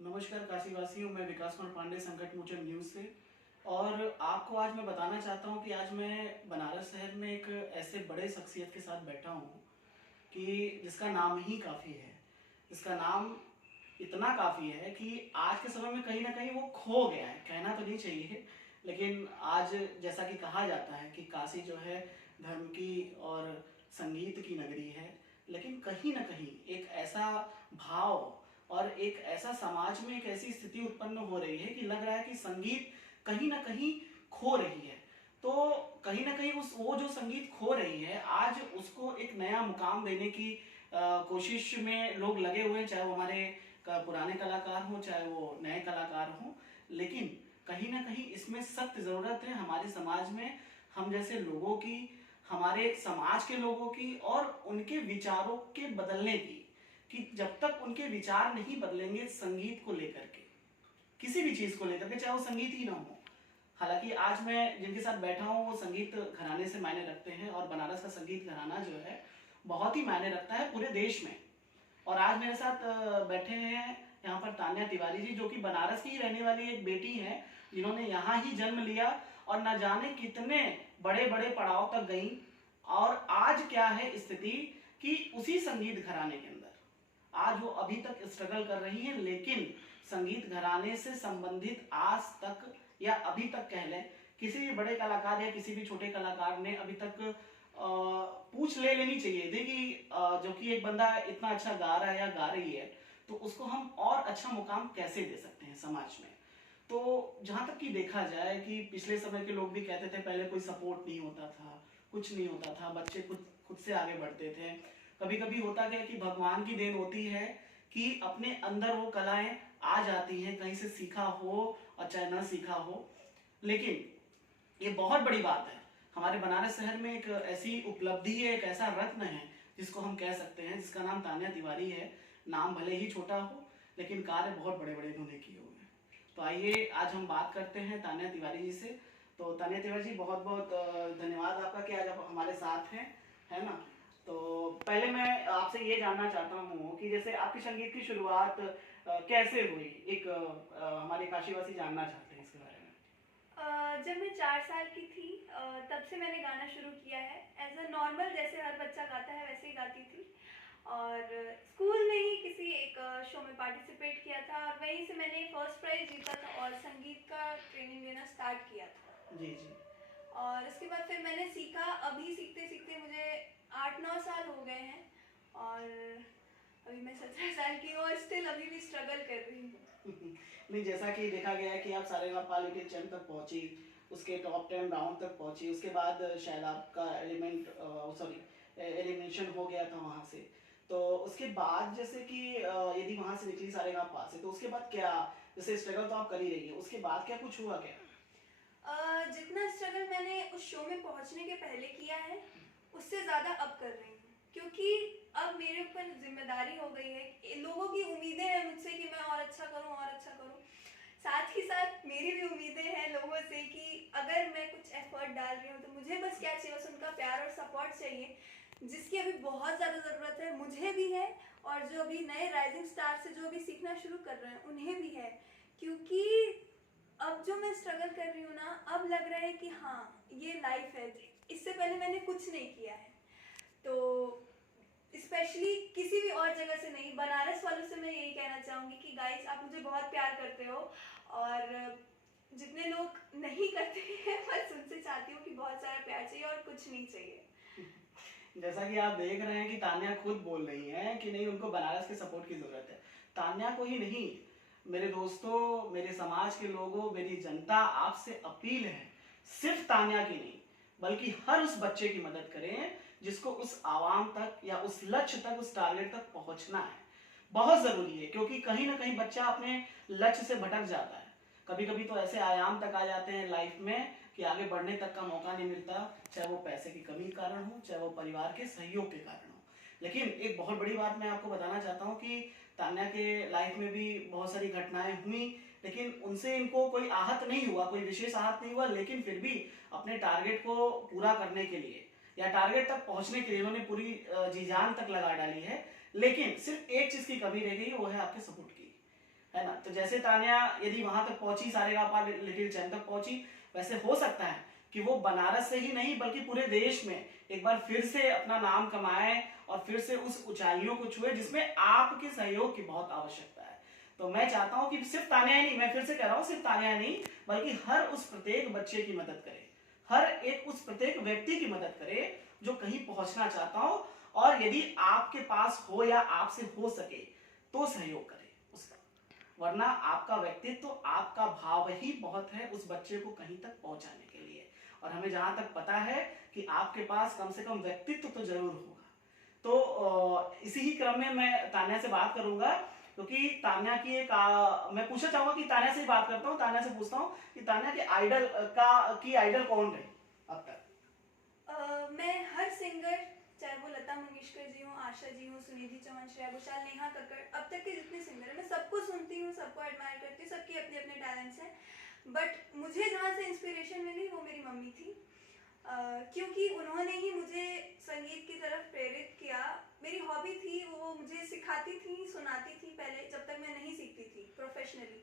नमस्कार काशीवासियों, मैं विकास कुमार पांडे संकट मोचन न्यूज़ से। और आपको आज मैं बताना चाहता हूँ कि आज मैं बनारस शहर में एक ऐसे बड़े शख्सियत के साथ बैठा हूँ कि जिसका नाम ही काफ़ी है। इसका नाम इतना काफ़ी है कि आज के समय में कहीं ना कहीं वो खो गया है, कहना तो नहीं चाहिए, लेकिन आज जैसा कि कहा जाता है कि काशी जो है धर्म की और संगीत की नगरी है, लेकिन कहीं ना कहीं एक ऐसा भाव और एक ऐसा समाज में एक ऐसी स्थिति उत्पन्न हो रही है कि लग रहा है कि संगीत कहीं ना कहीं खो रही है। तो कहीं ना कहीं उस वो जो संगीत खो रही है, आज उसको एक नया मुकाम देने की कोशिश में लोग लगे हुए हैं, चाहे वो हमारे पुराने कलाकार हों, चाहे वो नए कलाकार हों। लेकिन कहीं ना कहीं इसमें सख्त ज़रूरत है हमारे समाज में, हम जैसे लोगों की, हमारे समाज के लोगों की और उनके विचारों के बदलने की, कि जब तक उनके विचार नहीं बदलेंगे संगीत को लेकर के, किसी भी चीज़ को लेकर के, चाहे वो संगीत ही ना हो। हालांकि आज मैं जिनके साथ बैठा हूँ वो संगीत घराने से मायने रखते हैं, और बनारस का संगीत घराना जो है बहुत ही मायने रखता है पूरे देश में। और आज मेरे साथ बैठे हैं यहाँ पर तान्या तिवारी जी, जो कि बनारस की ही रहने वाली एक बेटी हैं, जिन्होंने यहाँ ही जन्म लिया और न जाने कितने बड़े बड़े पड़ाव तक गई। और आज क्या है स्थिति कि उसी संगीत घराने के अंदर आज वो अभी तक स्ट्रगल कर रही है, लेकिन संगीत घराने से संबंधित आज तक या अभी तक कह लें किसी भी बड़े कलाकार या किसी भी छोटे कलाकार ने अभी तक पूछ ले लेनी चाहिए थी कि जो कि एक बंदा इतना अच्छा गा रहा है या गा रही है, तो उसको हम और अच्छा मुकाम कैसे दे सकते हैं समाज में। तो जहाँ तक कि देखा जाए कि पिछले समय के लोग भी कहते थे पहले कोई सपोर्ट नहीं होता था, कुछ नहीं होता था, बच्चे खुद खुद से आगे बढ़ते थे। कभी कभी होता क्या कि भगवान की देन होती है कि अपने अंदर वो कलाएं आ जाती हैं, कहीं से सीखा हो और चाहे ना सीखा हो। लेकिन ये बहुत बड़ी बात है, हमारे बनारस शहर में एक ऐसी उपलब्धि है, एक ऐसा रत्न है जिसको हम कह सकते हैं, जिसका नाम तान्या तिवारी है। नाम भले ही छोटा हो, लेकिन कार्य बहुत बड़े बड़े इन्होंने किए हुए हैं। तो आइए आज हम बात करते हैं तान्या तिवारी जी से। तो तान्या तिवारी जी, बहुत बहुत धन्यवाद आपका कि आज आप हमारे साथ हैं, है ना। तो पहले मैं आपसे ये जानना चाहता हूँ कि जैसे आपकी संगीत की शुरुआत कैसे हुई, एक हमारे काशीवासी जानना चाहते हैं इसके बारे में। जब मैं 4 साल की थी तब से मैंने गाना शुरू किया है। एज अ नॉर्मल, जैसे हर बच्चा गाता है वैसे ही गाती थी। और स्कूल में ही किसी एक शो में पार्टिसिपेट किया था और वहीं से मैंने फर्स्ट प्राइज जीता था और संगीत का ट्रेनिंग लेना स्टार्ट किया था। जी जी। और उसके बाद फिर मैंने सीखा। अभी सीखते सीखते मुझे 8-9 साल हो गए हैं और अभी मैं 17 साल की हूँ और स्टिल अभी भी स्ट्रगल कर रही हूँ। नहीं, जैसा कि देखा गया है कि आप सारेगामा लिटिल चैंप तक पहुंची, उसके टॉप 10 राउंड तक पहुंची, उसके बाद शायद आपका एलिमिनेशन हो गया था वहां से। तो उसके बाद जैसे कि यदि वहां से निकली सारेगामा पास है, तो उसके बाद क्या, जैसे स्ट्रगल तो आप कर ही रही है, उसके बाद क्या कुछ हुआ क्या? जितना स्ट्रगल मैंने उस शो में पहुंचने के पहले किया है उससे ज़्यादा अब कर रही हूँ, क्योंकि अब मेरे ऊपर जिम्मेदारी हो गई है। लोगों की उम्मीदें हैं मुझसे कि मैं और अच्छा करूँ और अच्छा करूँ। साथ ही साथ मेरी भी उम्मीदें हैं लोगों से कि अगर मैं कुछ एफर्ट डाल रही हूँ तो मुझे बस क्या चाहिए, बस उनका प्यार और सपोर्ट चाहिए, जिसकी अभी बहुत ज़्यादा ज़रूरत है। मुझे भी है और जो अभी नए राइजिंग स्टार से जो अभी सीखना शुरू कर रहे हैं उन्हें भी है। क्योंकि अब जो मैं स्ट्रगल कर रही हूँ ना, अब लग रहा है कि हाँ ये लाइफ है। इससे पहले मैंने कुछ नहीं किया है, तो स्पेशली किसी भी और जगह से नहीं, बनारस वालों से मैं यही कहना चाहूँगी कि गाइस, आप मुझे बहुत प्यार करते हो और जितने लोग नहीं करते हैं बस उनसे चाहती हूँ कि बहुत सारा प्यार चाहिए और कुछ नहीं चाहिए। जैसा कि आप देख रहे हैं कि तान्या खुद बोल रही हैं कि नहीं, उनको बनारस के सपोर्ट की जरूरत है। तान्या को ही नहीं, मेरे दोस्तों, मेरे समाज के लोगों, मेरी जनता, आपसे अपील है, सिर्फ तान्या की नहीं बल्कि हर उस बच्चे की मदद करें जिसको उस आवाम तक या उस लक्ष्य तक, उस टारगेट तक पहुंचना है। बहुत जरूरी है, क्योंकि कहीं ना कहीं बच्चा अपने लक्ष्य से भटक जाता है। कभी कभी तो ऐसे आयाम तक आ जाते हैं लाइफ में कि आगे बढ़ने तक का मौका नहीं मिलता, चाहे वो पैसे की कमी के कारण हो, चाहे वो परिवार के सहयोग के कारण हो। लेकिन एक बहुत बड़ी बात मैं आपको बताना चाहता हूँ कि तान्या के लाइफ में भी बहुत सारी घटनाएं हुई, लेकिन उनसे इनको कोई आहत नहीं हुआ, कोई विशेष आहत नहीं हुआ, लेकिन फिर भी अपने टारगेट को पूरा करने के लिए या टारगेट तक पहुंचने के लिए इन्होंने पूरी जी जान तक लगा डाली है। लेकिन सिर्फ एक चीज की कमी रह गई, वो है आपके सपोर्ट की। है ना। तो जैसे तान्या यदि वहां तक पहुंची, सारेगामा लिटिल चैंप तक पहुंची, वैसे हो सकता है कि वो बनारस से ही नहीं बल्कि पूरे देश में एक बार फिर से अपना नाम कमाए और फिर से उस ऊंचाइयों को छुए जिसमें आपके सहयोग की बहुत आवश्यकता है। तो मैं चाहता हूं कि सिर्फ तान्या ही नहीं, मैं फिर से कह रहा हूं, सिर्फ तान्या नहीं बल्कि हर उस प्रत्येक बच्चे की मदद करे, हर एक उस प्रत्येक व्यक्ति की मदद करे जो कहीं पहुंचना चाहता हो, और यदि आपके पास हो या आपसे हो सके तो सहयोग करे उसका, वरना आपका व्यक्तित्व तो आपका भाव ही बहुत है उस बच्चे को कहीं तक पहुंचाने के लिए। और हमें जहां तक पता है कि आपके पास कम से कम व्यक्तित्व तो जरूर होगा। तो इसी ही क्रम में मैं तान्या से बात करूंगा, क्योंकि तान्या की एक मैं पूछना चाहूंगा कि तान्या से ही बात करता हूँ, तान्या से पूछता हूँ कि तान्या के आइडल की आइडल कौन रहे अब तक? मैं हर सिंगर, चाहे वो लता मंगेशकर जी हो, आशा जी हो, सुनिधि चौहान, श्रेया घोषाल, नेहा कक्कड़, अब तक के जितने सिंगर हैं मैं सबको सुनती हूँ, सबको एडमायर करती हूँ, सबके अपने अपने टैलेंट्स हैं। बट मुझे जहाँ से इंस्पिरेशन मिली वो मेरी मम्मी थी, क्योंकि उन्होंने ही मुझे संगीत की तरफ प्रेरित किया। मेरी हॉबी थी, वो मुझे सिखाती थी, सुनाती थी पहले, जब तक मैं नहीं सीखती थी प्रोफेशनली,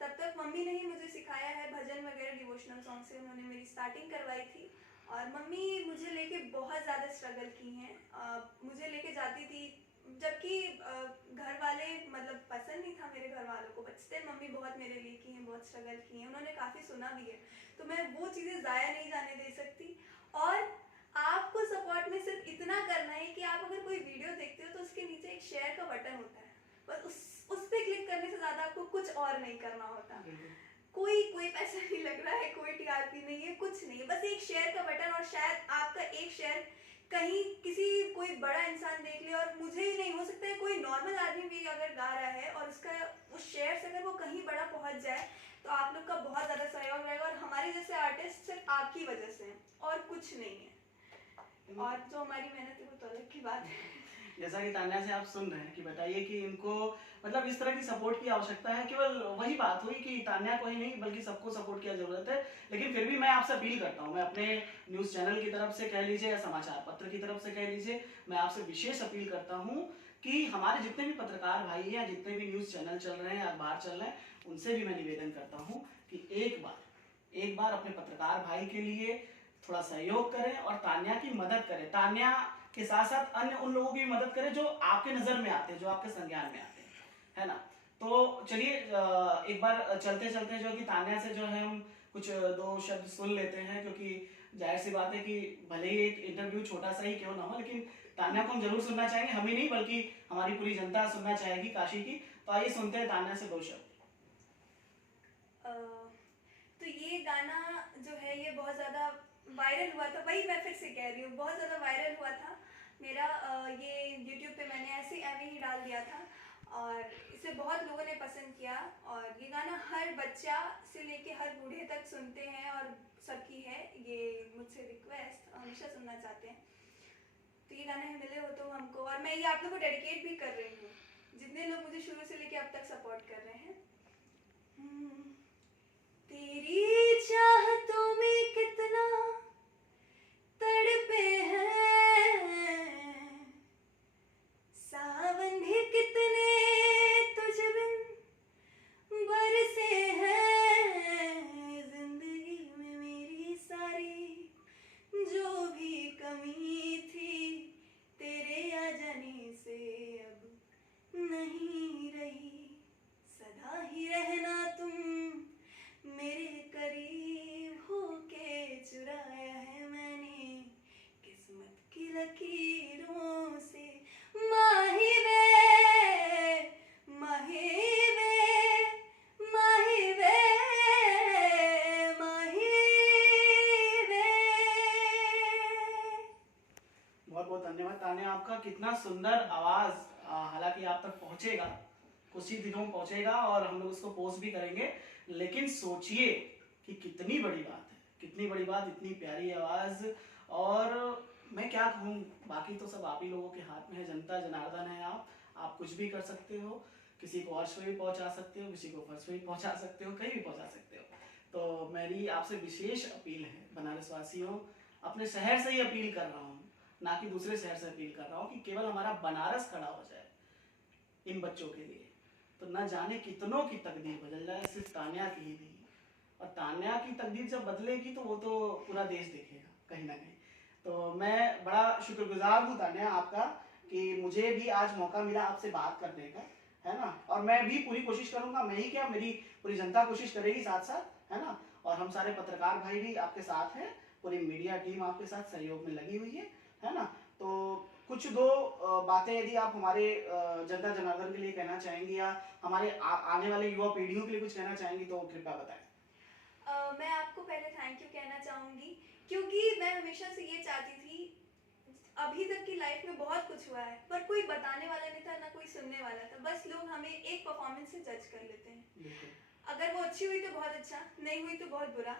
तब तक मम्मी ने ही मुझे सिखाया है। भजन वगैरह डिवोशनल सॉन्ग से उन्होंने मेरी स्टार्टिंग करवाई थी। और मम्मी मुझे लेके बहुत ज़्यादा स्ट्रगल की हैं, मुझे लेके जाती थी, जबकि घर वाले मतलब पसंद नहीं था मेरे घर वालों को, बट स्टिल मम्मी बहुत मेरे लिए की हैं, बहुत स्ट्रगल की हैं, उन्होंने काफ़ी सुना भी है, तो मैं वो चीज़ें ज़ाया नहीं जाने दे सकती। और आपको सपोर्ट में सिर्फ इतना करना है कि आप अगर कोई वीडियो देखते हो तो उसके नीचे एक शेयर का बटन होता है, बस उस पर क्लिक करने से ज़्यादा आपको कुछ और नहीं करना होता। कोई पैसा नहीं लग रहा है, कोई टीआरपी नहीं है, कुछ नहीं है, बस एक शेयर का बटन, और शायद आपका एक शेयर कहीं कोई बड़ा इंसान देख ले, और मुझे ही नहीं, हो सकता है कोई नॉर्मल आदमी भी अगर गा रहा है और उसका उस शेयर से अगर वो कहीं बड़ा पहुंच जाए तो आप लोग का बहुत ज़्यादा सहयोग रहेगा। और हमारे जैसे आर्टिस्ट सिर्फ आपकी वजह से हैं और कुछ नहीं है, और जो हमारी मेहनत है वो तो अलग की बात है। जैसा कि तान्या से आप सुन रहे हैं कि बताइए कि इनको मतलब इस तरह की सपोर्ट की आवश्यकता है, केवल वही बात हुई कि तान्या को ही नहीं बल्कि सबको सपोर्ट की जरूरत है। लेकिन फिर भी मैं आपसे अपील करता हूँ, मैं अपने न्यूज़ चैनल की तरफ से कह लीजिए या समाचार पत्र की तरफ से कह लीजिए, मैं आपसे विशेष अपील करता हूँ कि हमारे जितने भी पत्रकार भाई हैं, जितने भी न्यूज़ चैनल चल रहे हैं, अखबार चल रहे हैं, उनसे भी मैं निवेदन करता हूँ कि एक बार अपने पत्रकार भाई के लिए थोड़ा सहयोग करें और तान्या की मदद करें। तान्या के साथ साथ अन्य उन लोगों की मदद करें जो आपके नजर में आते हैं, जो आपके संज्ञान में आते हैं, है ना। तो चलिए एक बार चलते चलते जो कि तान्या से जो है हम कुछ दो शब्द सुन लेते हैं, क्योंकि जाहिर सी बात है कि भले ही एक इंटरव्यू छोटा सा ही क्यों ना हो, लेकिन तान्या को हम जरूर सुनना चाहेंगे, हम ही नहीं बल्कि हमारी पूरी जनता सुनना चाहेगी काशी की। तो आइए सुनते हैं तान्या से दो शब्द। तो ये गाना जो है ये बहुत ज़्यादा वायरल हुआ था, वही मैं फिर से कह रही हूँ, बहुत ज़्यादा वायरल हुआ था मेरा, ये यूट्यूब पे मैंने ऐवे ही डाल दिया था और इसे बहुत लोगों ने पसंद किया। और ये गाना हर बच्चा से लेके हर बूढ़े तक सुनते हैं और सबकी है ये मुझसे रिक्वेस्ट, हमेशा सुनना चाहते हैं। तो ये गाना है मिले हो तो हमको, और मैं ये आप लोगों को डेडिकेट भी कर रही हूँ, जितने लोग मुझे शुरू से लेके अब तक सपोर्ट कर रहे हैं। तेरी चाहतों में कितना तड़पे हैं, सावन भी कितने तुझ बिन बरसे हैं, जिंदगी में मेरी सारी जो भी कमी थी तेरे आ जाने से अब नहीं रही, सदा ही रहना तुम मेरे करीब होके, चुराया है मैंने किस्मत की लकीरों से, माही वे माही वे माही वे माही वे। बहुत बहुत धन्यवाद तान्या आपका, कितना सुंदर आवाज, हालांकि आप तक पहुंचेगा, कुछ ही दिनों में पहुंचेगा और हम लोग उसको पोस्ट भी करेंगे। लेकिन सोचिए कि कितनी बड़ी बात है, कितनी बड़ी बात, इतनी प्यारी आवाज। और मैं क्या कहूँ, बाकी तो सब आप ही लोगों के हाथ में है, जनता जनार्दन है, आप कुछ भी कर सकते हो, किसी को अर्श पे भी पहुंचा सकते हो, किसी को फर्श पे भी पहुंचा सकते हो, कहीं भी पहुंचा सकते हो। तो मेरी आपसे विशेष अपील है बनारस वासियों, अपने शहर से ही अपील कर रहा हूँ, ना कि दूसरे शहर से अपील कर रहा हूँ, कि केवल हमारा बनारस खड़ा हो जाए इन बच्चों के लिए। तो तो न जाने कितनों की तकदीर बदल जाए, सिर्फ तान्या की ही नहीं। और तान्या की तकदीर जब बदलेगी तो वो तो पूरा देश देखेगा कहीं ना कहीं। तो मैं बड़ा शुक्रगुजार हूँ तान्या आपका कि मुझे भी आज मौका मिला आपसे बात करने का, है ना। और मैं भी पूरी कोशिश करूंगा, मैं ही क्या मेरी पूरी जनता कोशिश करेगी साथ साथ, है ना। और हम सारे पत्रकार भाई भी आपके साथ हैं, पूरी मीडिया टीम आपके साथ सहयोग में लगी हुई है ना। तो कुछ दो बातें यदि आप हमारे जनता जनार्दन के लिए कहना चाहेंगी या हमारे आने वाले युवा पीढ़ियों के लिए कुछ कहना चाहेंगी तो कृपया बताएं। मैं आपको पहले थैंक यू कहना चाहूँगी, क्योंकि मैं हमेशा से ये चाहती थी। अभी तक की लाइफ में बहुत कुछ हुआ है पर कोई बताने वाला नहीं था, ना कोई सुनने वाला था। बस लोग हमें एक परफॉर्मेंस से जज कर लेते हैं। अगर वो अच्छी हुई तो बहुत अच्छा, नहीं हुई तो बहुत बुरा।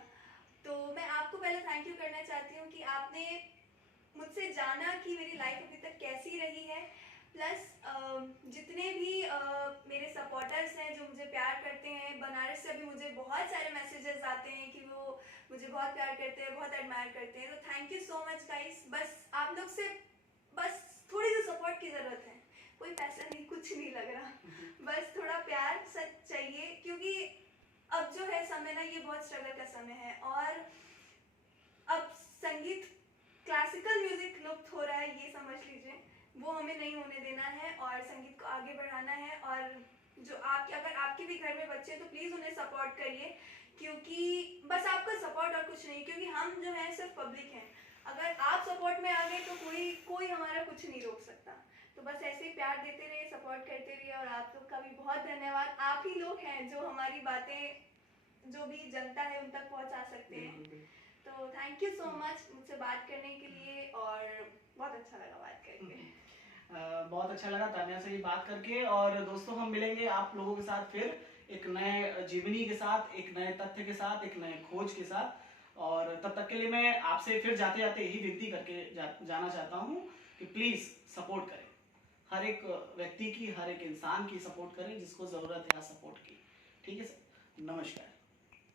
तो मैं आपको पहले थैंक यू करना चाहती हूँ कि आपने मुझसे जाना कि मेरी लाइफ अभी तक कैसी रही है। प्लस जितने भी मेरे सपोर्टर्स हैं जो मुझे प्यार करते हैं, बनारस से अभी मुझे बहुत सारे मैसेजेस आते हैं कि वो मुझे बहुत प्यार करते हैं, बहुत एडमायर करते हैं। तो thank you so much guys. बस आप लोग से बस थोड़ी सी सपोर्ट की ज़रूरत है, कोई पैसा नहीं, कुछ नहीं लग रहा, बस थोड़ा प्यार सच चाहिए। क्योंकि अब जो है समय ना, ये बहुत स्ट्रगल का समय है और अब संगीत क्लासिकल म्यूजिक लुप्त हो रहा है, ये समझ लीजिए। वो हमें नहीं होने देना है और संगीत को आगे बढ़ाना है। और जो आपके, अगर आपके भी घर में बच्चे हैं तो प्लीज़ उन्हें सपोर्ट करिए, क्योंकि बस आपका सपोर्ट और कुछ नहीं। क्योंकि हम जो है सिर्फ पब्लिक हैं, अगर आप सपोर्ट में आ गए तो कोई हमारा कुछ नहीं रोक सकता। तो बस ऐसे ही प्यार देते रहिए, सपोर्ट करते रहिए। और आप लोग का भी बहुत धन्यवाद। आप ही लोग हैं जो हमारी बातें जो भी जनता है उन तक पहुंचा सकते हैं। तो थैंक यू सो मच मुझसे बात करने के लिए, और बहुत अच्छा लगा बात करके। बहुत अच्छा लगा तान्या से ये बात करके। और दोस्तों हम मिलेंगे आप लोगों के साथ फिर एक नए जीवनी के साथ, एक नए तथ्य के साथ, एक नए खोज के साथ। और तब तक के लिए मैं आपसे फिर जाते जाते यही विनती करके जाना चाहता हूँ कि प्लीज़ सपोर्ट करें, हर एक व्यक्ति की, हर एक इंसान की सपोर्ट करें जिसको ज़रूरत है सपोर्ट की। ठीक है सर, नमस्कार।